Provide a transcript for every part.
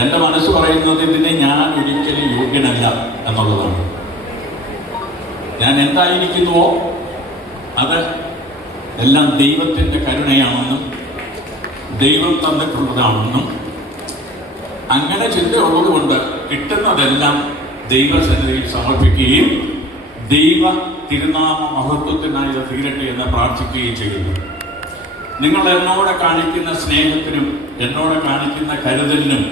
എൻ്റെ മനസ്സ് പറയുന്നതിന് ഞാൻ ഒരിക്കലും യോഗ്യനല്ല എന്നുള്ളതാണ്. ഞാൻ എന്തായിരിക്കുന്നുവോ അത് എല്ലാം ദൈവത്തിൻ്റെ കരുണയാണെന്നും ദൈവം തന്നിട്ടുള്ളതാണെന്നും അങ്ങനെ ചിന്തയുള്ളത് കൊണ്ട് കിട്ടുന്നതെല്ലാം ദൈവസന്നിധിയിൽ സമർപ്പിക്കുകയും ദൈവ തിരുനാമ മഹത്വത്തിനായി തീരട്ടെ എന്ന് പ്രാർത്ഥിക്കുകയും ചെയ്യുന്നു. നിങ്ങൾ എന്നോട് കാണിക്കുന്ന സ്നേഹത്തിനും എന്നോട് കാണിക്കുന്ന കരുതലിനും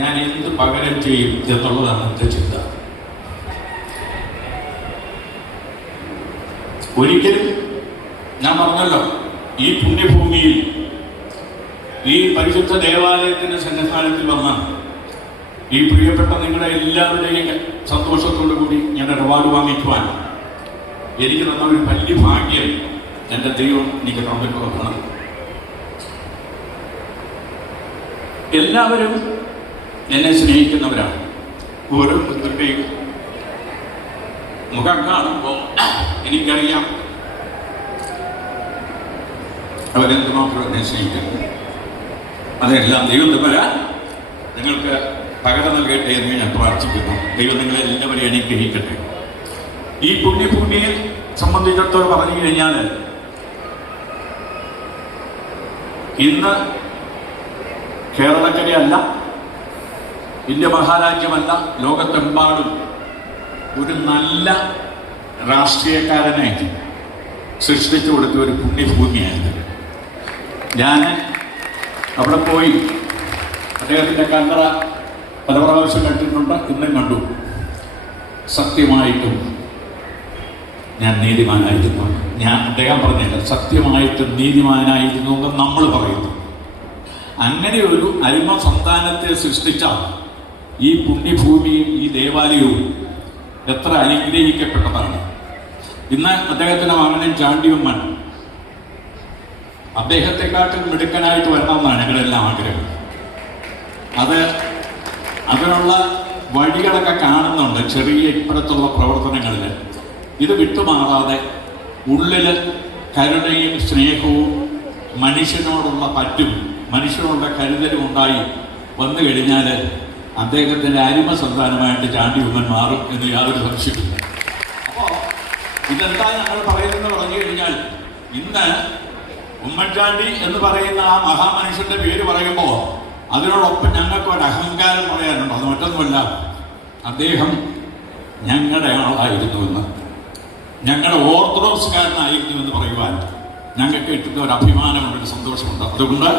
ഞാൻ എന്ത് പകരം ചെയ്യും എന്നുള്ളതാണ് എൻ്റെ ചിന്ത. ഒരിക്കലും ഞാൻ പറഞ്ഞല്ലോ, ഈ പുണ്യഭൂമിയിൽ ഈ പരിശുദ്ധ ദേവാലയത്തിന്റെ സന്നിധാനത്തിൽ വന്ന ഈ പ്രിയപ്പെട്ട നിങ്ങളുടെ എല്ലാവരുടെയും സന്തോഷത്തോടു കൂടി ഞാൻ ഇടപാട് വാങ്ങിക്കുവാൻ എനിക്ക് തന്ന ഒരു വലിയ ഭാഗ്യം എൻ്റെ ദൈവം എനിക്ക് തന്നിട്ടുള്ളതാണ്. എല്ലാവരും എന്നെ സ്നേഹിക്കുന്നവരാണ്. ഓരോരുത്തരുടെയും മുഖം കാണുമ്പോൾ എനിക്കറിയാം അവരെന്തുമാത്രം എന്നെ സ്നേഹിക്കുന്നു. അതെല്ലാം ദൈവം തമ്പുരാൻ നിങ്ങൾക്ക് പകരം നൽകട്ടെ എന്ന് ഞാൻ പ്രാർത്ഥിക്കുന്നു. ദൈവം നിങ്ങളെ എല്ലാവരെയും അനുഗ്രഹിക്കട്ടെ. ഈ പുണ്യഭൂമിയെ സംബന്ധിച്ചിടത്തോളം പറഞ്ഞു കഴിഞ്ഞാൽ ഇന്ന് കേരളക്കരയല്ല, ഇന്ത്യ മഹാരാജ്യമല്ല, ലോകത്തെമ്പാടും ഒരു നല്ല രാഷ്ട്രീയക്കാരനായിട്ട് സൃഷ്ടിച്ചു കൊടുത്ത ഒരു പുണ്യഭൂമിയായത്. ഞാൻ അവിടെ പോയി അദ്ദേഹത്തിൻ്റെ കല്ലറ പല പ്രാവശ്യം കണ്ടിട്ടുണ്ട്, ഇന്നും കണ്ടു. സത്യമായിട്ടും ഞാൻ നീതിമാനായിരുന്നു. അദ്ദേഹം പറഞ്ഞില്ല, സത്യമായിട്ടും നീതിമാനായിരുന്നു എന്ന് നമ്മൾ പറയുന്നു. അങ്ങനെ ഒരു അരുമ സന്താനത്തെ സൃഷ്ടിച്ച ഈ പുണ്യഭൂമിയും ഈ ദേവാലയവും എത്ര അനുഗ്രഹിക്കപ്പെട്ടതാണ്. ഇന്ന് അദ്ദേഹത്തിൻ്റെ മകനും ചാണ്ടിയമ്മൻ അദ്ദേഹത്തെക്കാട്ടിൽ മിടുക്കനായിട്ട് വരണമെന്നാണ് ഞങ്ങളെല്ലാം ആഗ്രഹം. അതിനുള്ള വഴികളൊക്കെ കാണുന്നുണ്ട് ചെറിയ ഇപ്പോഴത്തുള്ള പ്രവർത്തനങ്ങളിൽ. ഇത് വിട്ടുമാറാതെ ഉള്ളിൽ കരുണയും സ്നേഹവും മനുഷ്യനോടുള്ള പറ്റും മനുഷ്യനോടുള്ള കരുതലും ഉണ്ടായി വന്നു കഴിഞ്ഞാൽ അദ്ദേഹത്തിൻ്റെ അരിമ സന്താനമായിട്ട് ചാണ്ടിയമ്മൻ മാറും എന്ന് യാതൊരു സംശയമില്ല. അപ്പോൾ ഇതെന്താ ഞങ്ങൾ പറയുന്നതെന്ന് പറഞ്ഞു കഴിഞ്ഞാൽ, ഇന്ന് ഉമ്മൻചാണ്ടി എന്ന് പറയുന്ന ആ മഹാമനുഷ്യന്റെ പേര് പറയുമ്പോൾ അതിനോടൊപ്പം ഞങ്ങൾക്ക് ഒരു അഹങ്കാരം പറയാനുണ്ട്. അത് മറ്റൊന്നുമല്ല, അദ്ദേഹം ഞങ്ങളുടെ ആളായിരുന്നുവെന്ന്, ഞങ്ങളുടെ ഓർത്തഡോക്സുകാരനായിരുന്നു എന്ന് പറയുവാൻ ഞങ്ങൾക്ക് കിട്ടുന്ന ഒരു അഭിമാനമുണ്ട്, ഒരു സന്തോഷമുണ്ട്. അതുകൊണ്ട്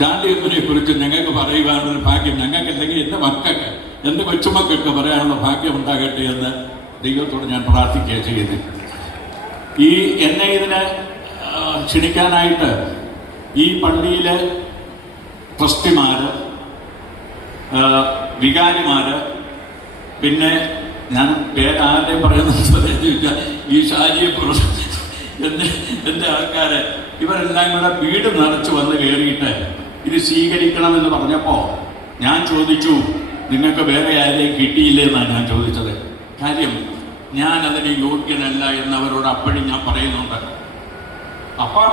ചാണ്ടിയമ്മനെ കുറിച്ച് ഞങ്ങൾക്ക് പറയുവാനുള്ള ഭാഗ്യം ഞങ്ങൾക്കല്ലെങ്കിൽ എൻ്റെ മക്കൾക്ക്, എൻ്റെ കൊച്ചുമക്കൾക്ക് പറയാനുള്ള ഭാഗ്യം ഉണ്ടാകട്ടെ എന്ന് ദൈവത്തോട് ഞാൻ പ്രാർത്ഥിക്കുക ചെയ്യുന്നത്. എന്നെ ഇതിനെ ക്ഷണിക്കാനായിട്ട് ഈ പള്ളിയിലെ ട്രസ്റ്റിമാർ, വികാരിമാർ, പിന്നെ ഞാൻ പേരാരെയും പറയുന്നത് ഈ ഷാജിയെ എൻ്റെ ആൾക്കാര്, ഇവരെല്ലാം കൂടെ വീട് നിറച്ച് വന്ന് കയറിയിട്ട് ഇത് സ്വീകരിക്കണമെന്ന് പറഞ്ഞപ്പോൾ ഞാൻ ചോദിച്ചു, നിങ്ങൾക്ക് വേറെ ആരെയും കിട്ടിയില്ലേ എന്നാണ് ഞാൻ ചോദിച്ചത്. കാര്യം ഞാൻ അതിന് യോഗ്യനല്ല എന്നവരോട് അപ്പോഴും ഞാൻ പറയുന്നുണ്ട്. അപ്പം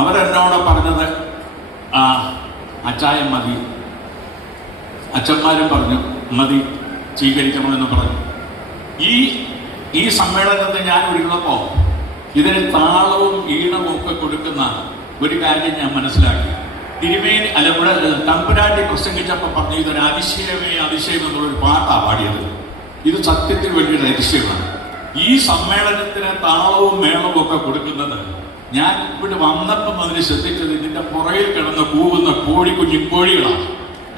അവരെന്നോട് പറഞ്ഞത് അച്ചായം മതി, അച്ഛന്മാരും പറഞ്ഞു മതി, സ്വീകരിക്കണമെന്ന് പറഞ്ഞു. ഈ സമ്മേളനത്തിൽ ഞാൻ ഇരുന്നപ്പോൾ ഇതിന് താളവും ഈണവും ഒക്കെ കൊടുക്കുന്ന ഒരു കാര്യം ഞാൻ മനസ്സിലാക്കി. തിരുമേനി ഇവിടെ തമ്പുരാട്ടി പ്രസംഗിച്ചപ്പോൾ പറഞ്ഞു, ഇതൊരു അതിശയമേ അതിശയം എന്നുള്ളൊരു പാട്ടാണ് പാടിയത്. ഇത് സത്യത്തിൽ വലിയൊരു അതിശയമാണ്. ഈ സമ്മേളനത്തിന് താളവും മേളവും ഒക്കെ കൊടുക്കുന്നത് ഞാൻ ഇവിടെ വന്നപ്പം അതിന് ശ്രദ്ധിച്ചത് ഇതിന്റെ പുറകിൽ കിടന്ന് കൂവുന്ന കുഞ്ഞിക്കോഴികളാണ്.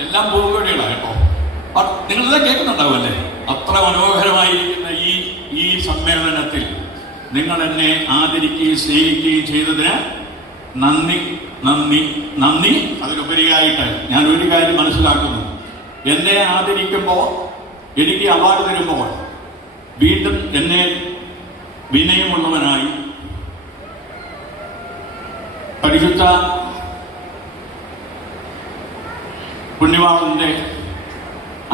എല്ലാം പൂങ്കോഴികളാണ് കേട്ടോ. നിങ്ങളെല്ലാം കേൾക്കുന്നുണ്ടാവുമല്ലേ? അത്ര മനോഹരമായിരിക്കുന്ന ഈ സമ്മേളനത്തിൽ നിങ്ങൾ എന്നെ ആദരിക്കുകയും സ്നേഹിക്കുകയും ചെയ്തതിന് നന്ദി നന്ദി നന്ദി. അതിലുപരിയായിട്ട് ഞാൻ ഒരു കാര്യം മനസ്സിലാക്കുന്നു, എന്നെ ആദരിക്കുമ്പോൾ, എനിക്ക് അവാർഡ് തരുമ്പോൾ വീണ്ടും എന്നെ വിനയമുള്ളവനായി പരിശുദ്ധ പുണ്യവാളന്റെ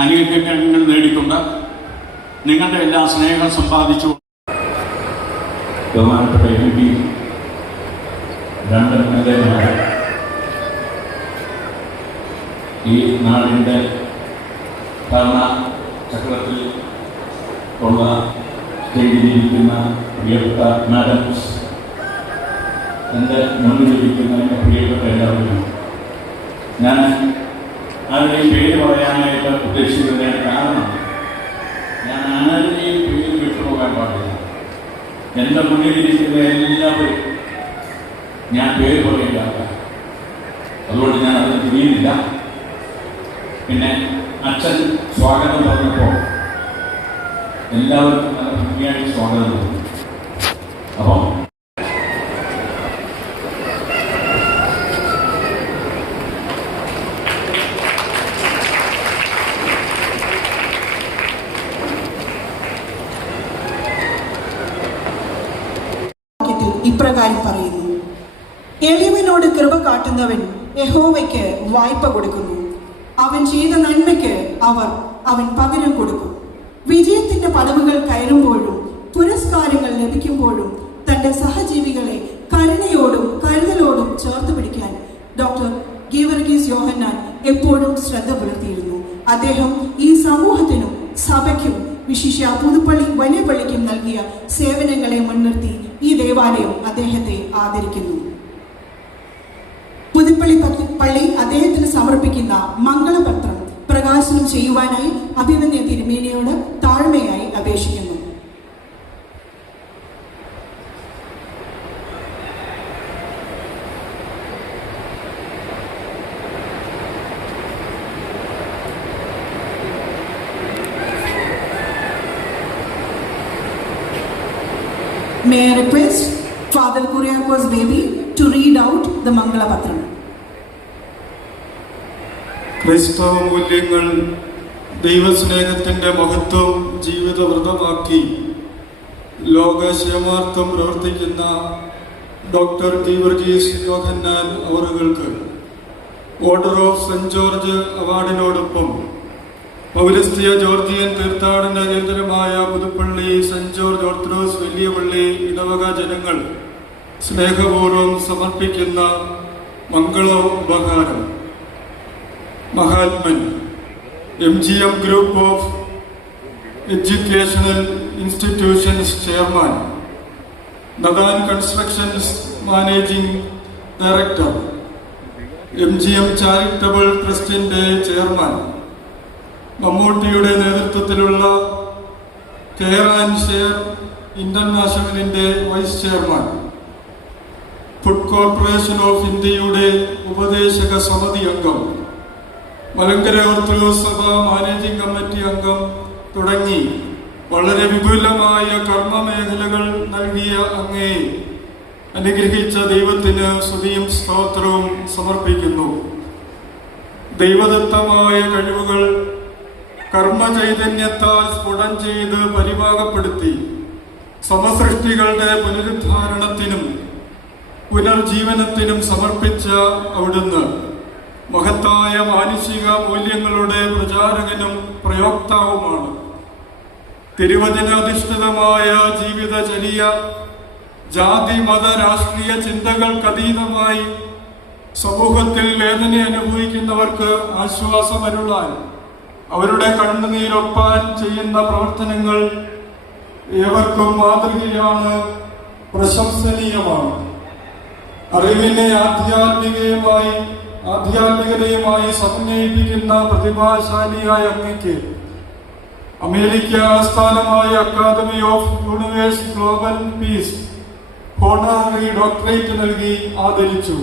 അനുഗ്രഹങ്ങൾ നേടിക്കൊണ്ട് നിങ്ങളുടെ എല്ലാ സ്നേഹം സമ്പാദിച്ചു ബഹുമാനപ്പെട്ട MP രണ്ട് MLA-മാർ, ഈ നാടിൻ്റെ ഭരണ ചക്രത്തിൽ ഉള്ള സ്റ്റേജിലിരിക്കുന്ന പ്രിയപ്പെട്ട മാഡംസ്, എൻ്റെ മുന്നിലിരിക്കുന്ന എൻ്റെ പ്രിയപ്പെട്ട എല്ലാവരും, ഞാൻ ആരുടെയും പേര് പറയാനായിട്ട് ഉദ്ദേശിക്കുന്നതിന് കാരണം ഞാൻ ആരുടെയും പേര് വിട്ടുപോകാൻ പാടില്ല. എൻ്റെ മുന്നിലിരിക്കുന്ന എല്ലാവരും ഞാൻ പേര് പറയില്ല, അതുകൊണ്ട് ഞാൻ അത് തിരിയുന്നില്ല. പിന്നെ അച്ഛൻ സ്വാഗതം പറഞ്ഞപ്പോൾ എല്ലാവർക്കും നല്ല ഭംഗിയായിട്ട് സ്വാഗതം തോന്നി. അപ്പം ഇപ്രകാരം പറയുന്നു: എളിയവനോട് കൃപ കാട്ടുന്നവൻ യഹോവയ്ക്ക് വായ്പ കൊടുക്കുന്നു, അവൻ ചെയ്ത നന്മയ്ക്ക് അവൻ പകരം കൊടുക്കും. വിജയത്തിന്റെ പടവുകൾ കയറുമ്പോഴും പുരസ്കാരങ്ങൾ ലഭിക്കുമ്പോഴും തന്റെ സഹജീവികളെ കരുണയോടും കരുതലോടും ചേർത്ത് പിടിക്കാൻ ഡോക്ടർ ഗീവർഗീസ് യോഹന്നാൻ എപ്പോഴും ശ്രദ്ധ പുലർത്തിയിരുന്നു. അദ്ദേഹം ഈ സമൂഹത്തിനും സഭയ്ക്കും വിശിഷ്യ പുതുപ്പള്ളി വലിയ പള്ളിക്കും നൽകിയ സേവനങ്ങളെ മുൻനിർത്തി ഈ ദേവാലയം അദ്ദേഹത്തെ ആദരിക്കുന്നു. പുതുപ്പള്ളി പള്ളി അദ്ദേഹത്തിന് സമർപ്പിക്കുന്ന മംഗളപത്രം പ്രകാശനം ചെയ്യുവാനായി അഭിമന്യ തിരുമേനിയോട് താഴ്മയായി അപേക്ഷിക്കുന്നു. May I request Father Kuriakos Baby to read out the Mangala Patram. ക്രൈസ്തവ മൂല്യങ്ങൾ ദൈവസ്നേഹത്തിൻ്റെ മഹത്വം ജീവിതവ്രതമാക്കി ലോകക്ഷേമാർത്ഥം പ്രവർത്തിക്കുന്ന ഡോക്ടർ ഗീവർഗീസ് യോഹന്നാൻ അവറുകൾക്ക് ഓർഡർ ഓഫ് സെന്റ് ജോർജ് അവാർഡിനോടൊപ്പം പൗരസ്ത്യ ജോർജിയൻ തീർത്ഥാടന കേന്ദ്രമായ പുതുപ്പള്ളി സെന്റ് ജോർജ് ഓർത്തഡോക്സ് വലിയ പള്ളി ഇടവക ജനങ്ങൾ സ്നേഹപൂർവ്വം സമർപ്പിക്കുന്ന മംഗളോപഹാരം മഹാത്മൻ MGM group of educational institutions chairman, Nadan constructions managing director, MGM charitable ട്രസ്റ്റിൻ്റെ ചെയർമാൻ, മമ്മൂട്ടിയുടെ നേതൃത്വത്തിലുള്ള കെയർ ആൻഡ് ഷെയർ ഇന്റർനാഷണലിൻ്റെ vice chairman, food corporation of ഇന്ത്യയുടെ ഉപദേശക സമിതി അംഗം, മലങ്കര ഓർത്തഡോക്സ് സഭ മാനേജിംഗ് കമ്മിറ്റി അംഗം തുടങ്ങി വളരെ വിപുലമായ കർമ്മമേഖലകൾ നൽകിയ അങ്ങേ അനുഗ്രഹിച്ച ദൈവത്തിന് സ്തുതിയും സ്തോത്രവും സമർപ്പിക്കുന്നു. ദൈവദത്തമായ കഴിവുകൾ കർമ്മചൈതന്യത്താൽ സ്ഫുടം ചെയ്ത് പരിഭാഗപ്പെടുത്തി സമസൃഷ്ടികളുടെ പുനരുദ്ധാരണത്തിനും പുനർജീവനത്തിനും സമർപ്പിച്ച അവിടുന്ന് മഹത്തായ മാനുഷിക മൂല്യങ്ങളുടെ പ്രചാരകനും പ്രയോക്താവുമാണ്. തിരുവചനാധിഷ്ഠിതമായ ജീവിതചര്യ ജാതി മത രാഷ്ട്രീയ ചിന്തകൾക്കതീതമായി സമൂഹത്തിൽ വേദന അനുഭവിക്കുന്നവർക്ക് ആശ്വാസമരുളാൻ അവരുടെ കണ്ണുനീരൊപ്പാൻ ചെയ്യുന്ന പ്രവർത്തനങ്ങൾ ഏവർക്കും മാതൃകയാണ്, പ്രശംസനീയമാണ്. അറിവിനെ ആധ്യാത്മികതയുമായി സമന്വയിപ്പിക്കുന്ന പ്രതിഭാശാലിയായ അങ്ങയ്ക്ക് അമേരിക്ക ആസ്ഥാനമായ academy of universe global peace honorary doctorate നൽകി ആദരിച്ചു.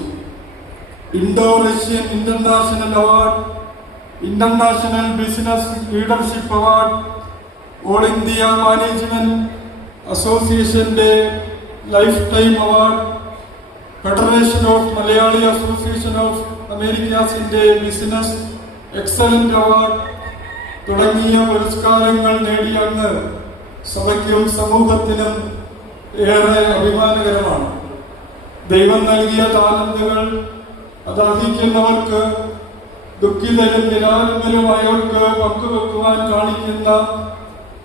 Indo Russian international award, international business leadership award, all India management അസോസിയേഷന്റെ life time award, federation of Malayali association of അമേരിക്കാസിന്റെ ബിസിനസ് എക്സലന്റ് അവാർഡ് തുടങ്ങിയ പുരസ്കാരങ്ങൾ നേടിയ അങ്ങ് സഭയ്ക്കും സമൂഹത്തിനും ഏറെ അഭിമാനകരമാണ്. ദൈവം നൽകിയ താലന്തുകൾ അത് അർഹിക്കുന്നവർക്ക്, ദുഃഖിതരും നിരാലംബരുമായവർക്ക് പങ്കുവെക്കുവാൻ കാണിക്കുന്ന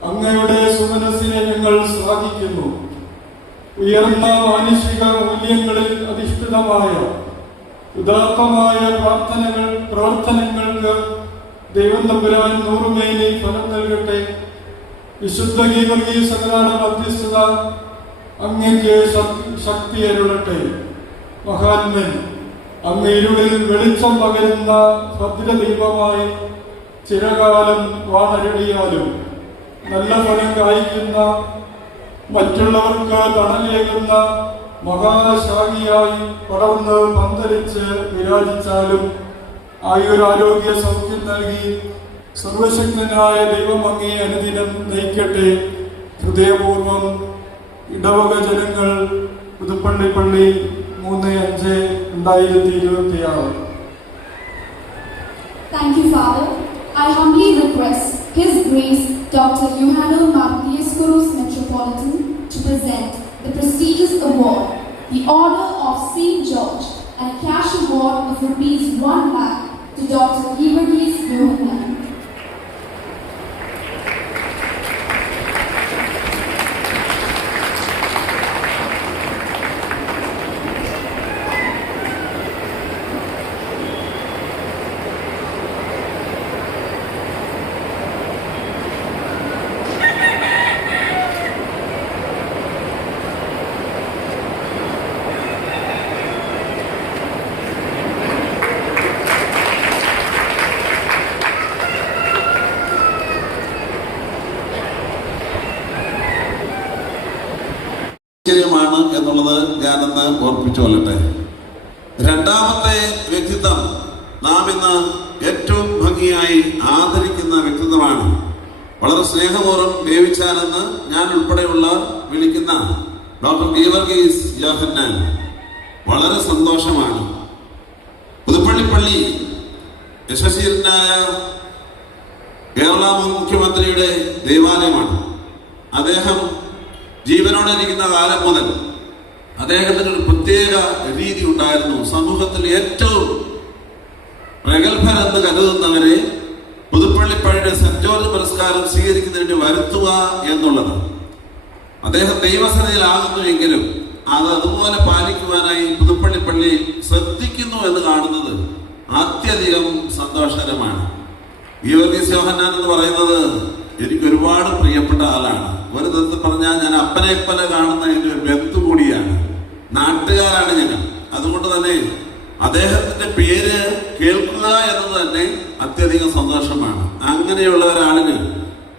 അങ്ങയുടെ സുമനസ്സിനെ ഞങ്ങൾ ശ്ലാഘിക്കുന്നു. ഉയർന്ന മാനുഷിക മൂല്യങ്ങളിൽ അധിഷ്ഠിതമായ ഉദാത്തമായ പ്രവർത്തനങ്ങൾ പ്രവർത്തനങ്ങൾക്ക് ദൈവം തമ്പുരാൻ 100 മേനി ഫലം നൽകട്ടെ. വിശുദ്ധ ഗീവർഗീസങ്ങളുടെ മധ്യസ്ഥത അങ്ങേക്ക് ശക്തി അരുളട്ടെ. മഹാന്മൻ, അങ്ങ് ഇരുളിൽ വെളിച്ചം പകരുന്ന ഭദ്രദീപമായി ചിരകാലം വാണരുളിയാലും നല്ല ഫലം കായ്ക്കുന്ന, മറ്റുള്ളവർക്ക് തണലേകുന്ന മഹാശാഖിയായി പടർന്ന് പന്തലിച്ച് വിരാജിച്ചാലും ആയുരാരോഗ്യ സൗഖ്യം നൽകി സർവശക്തനായ ദൈവം അങ്ങേ അനുദിനം നയിക്കട്ടെ. ഹൃദയപൂർവം ഇടവക ജനങ്ങൾ, പുതുപ്പള്ളിപ്പള്ളി 3/5/2026. Thank you, Father. I humbly request His Grace Dr. Yohanan Martius Metropolitan to present the prestigious award, the Order of St. George, and a cash award of rupees 1 lakh to Dr. Givergis Yohanan. ാണ് എന്നുള്ളത് ഞാനെന്ന് ഓർപ്പിച്ചു കൊള്ളട്ടെ. രണ്ടാമത്തെ വ്യക്തിത്വം നാം ഇന്ന് ഏറ്റവും ഭംഗിയായി ആദരിക്കുന്ന വ്യക്തിത്വമാണ്. വളരെ സ്നേഹപൂർവ്വം വേവിച്ചാലെന്ന് ഞാൻ ഉൾപ്പെടെയുള്ള വിളിക്കുന്ന ഡോക്ടർ ഗീവർഗീസ് യോഹന്നാൻ. വളരെ സന്തോഷമാണ്. പുതുപ്പള്ളിപ്പള്ളി യശസ്വീരനായ കേരള മുഖ്യമന്ത്രിയുടെ ദേവാലയമാണ്. അദ്ദേഹം ജീവനോടെ ഇരിക്കുന്ന കാലം മുതൽ അദ്ദേഹത്തിന് ഒരു പ്രത്യേക രീതി ഉണ്ടായിരുന്നു. സമൂഹത്തിൽ ഏറ്റവും പ്രഗത്ഭരെന്ന് കരുതുന്നവരെ പുതുപ്പള്ളിപ്പള്ളിയുടെ സെന്റ് ജോർജ് പുരസ്കാരം സ്വീകരിക്കുന്നതിന് വരുത്തുക എന്നുള്ളത്. അദ്ദേഹം ദൈവസനയിലാകുന്നുവെങ്കിലും അത് അതുപോലെ പാലിക്കുവാനായി പുതുപ്പള്ളിപ്പള്ളി ശ്രദ്ധിക്കുന്നു എന്ന് കാണുന്നത് അത്യധികം സന്തോഷകരമാണ്. ഗീവർഗീസ് യോഹന്നാൻ എന്ന് പറയുന്നത് എനിക്ക് ഒരുപാട് പ്രിയപ്പെട്ട ആളാണ്. ഒരു തരത്തിൽ പറഞ്ഞാൽ ഞാൻ അപ്പനെ പോലെ കാണുന്ന എൻ്റെ ഒരു ബന്ധു കൂടിയാണ്. നാട്ടുകാരാണ് ഞങ്ങൾ. അതുകൊണ്ട് തന്നെ അദ്ദേഹത്തിന്റെ പേര് കേൾക്കുക എന്നത് തന്നെ അത്യധികം സന്തോഷമാണ്. അങ്ങനെയുള്ള ഒരാളിന്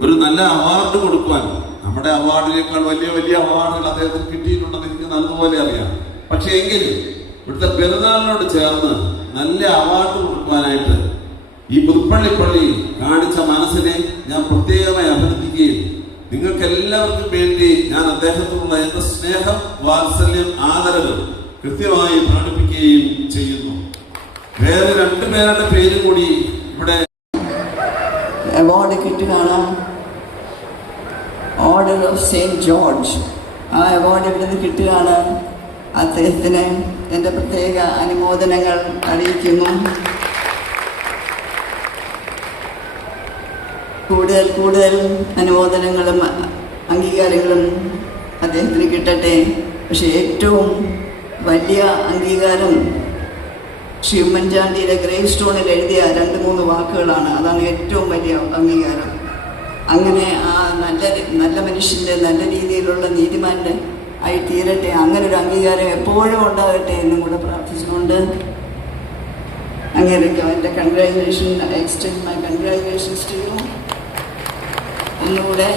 ഒരു നല്ല അവാർഡ് കൊടുക്കുവാൻ, നമ്മുടെ അവാർഡിനേക്കാൾ വലിയ വലിയ അവാർഡുകൾ അദ്ദേഹത്തിന് കിട്ടിയിട്ടുണ്ടെന്ന് എനിക്ക് നല്ലതുപോലെ അറിയാം. പക്ഷെ എങ്കിലും ഇവിടുത്തെ പെരുന്നാളിനോട് ചേർന്ന് നല്ല അവാർഡ് കൊടുക്കുവാനായിട്ട് ഈ പുതുപ്പള്ളിപ്പള്ളി കാണിച്ച മനസ്സിനെ ഞാൻ പ്രത്യേകമായി അഭിനന്ദിക്കുകയും നിങ്ങൾക്ക് എല്ലാവർക്കും വേണ്ടി ഞാൻ അദ്ദേഹത്തോടുള്ള എന്റെ സ്നേഹം, വാത്സല്യം, ആദരവ് കൃത്യമായി പ്രകടിപ്പിക്കുകയും ചെയ്യുന്നു. വേറെ 2 പേരുടെ പേര് കൂടി ഇവിടെ അവാർഡ് കിട്ടുകയാണ്. Order of saint George. ആ അവാർഡ് ഇവിടെ നിന്ന് കിട്ടുകയാണ്. അദ്ദേഹത്തിന് എൻ്റെ പ്രത്യേക അനുമോദനങ്ങൾ അറിയിക്കുന്നു. കൂടുതൽ അനുമോദനങ്ങളും അംഗീകാരങ്ങളും അദ്ദേഹത്തിന് കിട്ടട്ടെ. പക്ഷെ ഏറ്റവും വലിയ അംഗീകാരം ശ്രീ ഉമ്മൻചാണ്ടിയുടെ ഗ്രേവ് സ്റ്റോണിൽ എഴുതിയ 2-3 വാക്കുകളാണ്. അതാണ് ഏറ്റവും വലിയ അംഗീകാരം. അങ്ങനെ ആ നല്ല മനുഷ്യൻ്റെ, നല്ല രീതിയിലുള്ള നീതിമാൻ്റെ ആയി തീരട്ടെ. അങ്ങനെ ഒരു അംഗീകാരം എപ്പോഴും ഉണ്ടാകട്ടെ എന്നും കൂടെ പ്രാർത്ഥിച്ചുകൊണ്ട് അങ്ങനെ എൻ്റെ congratulation, extend my congratulations to you. ഒന്നുകൂടെ